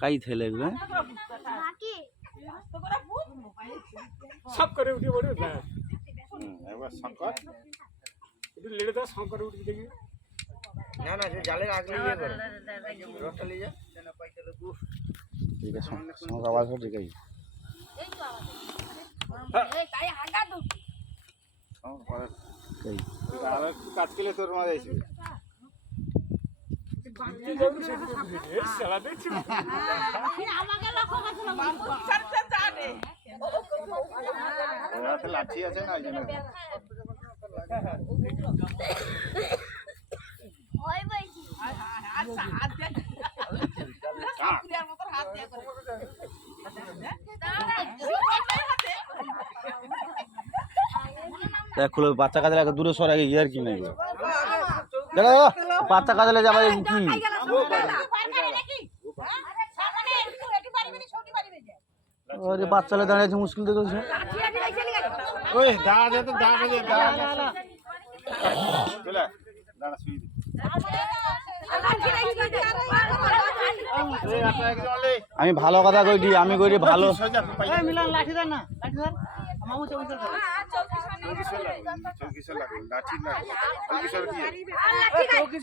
কাই থেলে সব করে উঠে পড়ে না একবার শঙ্কর একটু লেড়ে দাও শঙ্কর উঠে দেখি না না যে জালের আগে নিয়ে করো রসটা নিয়ে যা না পয়সা তো গুফ ঠিক আছে শঙ্কর আওয়াজ হচ্ছে ঠিক আছে এই তো আওয়াজ এই তাই হাগা দু শঙ্কর এই আর কাজ কেলে তোর মা যাইছে লাঠি আছে না খুলে বাচ্চা কাজে দূরে সর আগে ইয়ার কি নাই বাচ্চা কাজে যাবে কি ওরে বাচ্চালে দাঁড়িয়েছে মুশকিল তো চলছে ওই দাঁড়া দে তো দাঁড়া দে দাঁড়া চলে দাঁড়া শুই আমি ভালো কথা কই দি আমি কই ভালো মিলন লাঠি ধর না লাঠি ধর মামু চৌকি ধর চৌকি লাঠি না চৌকি কি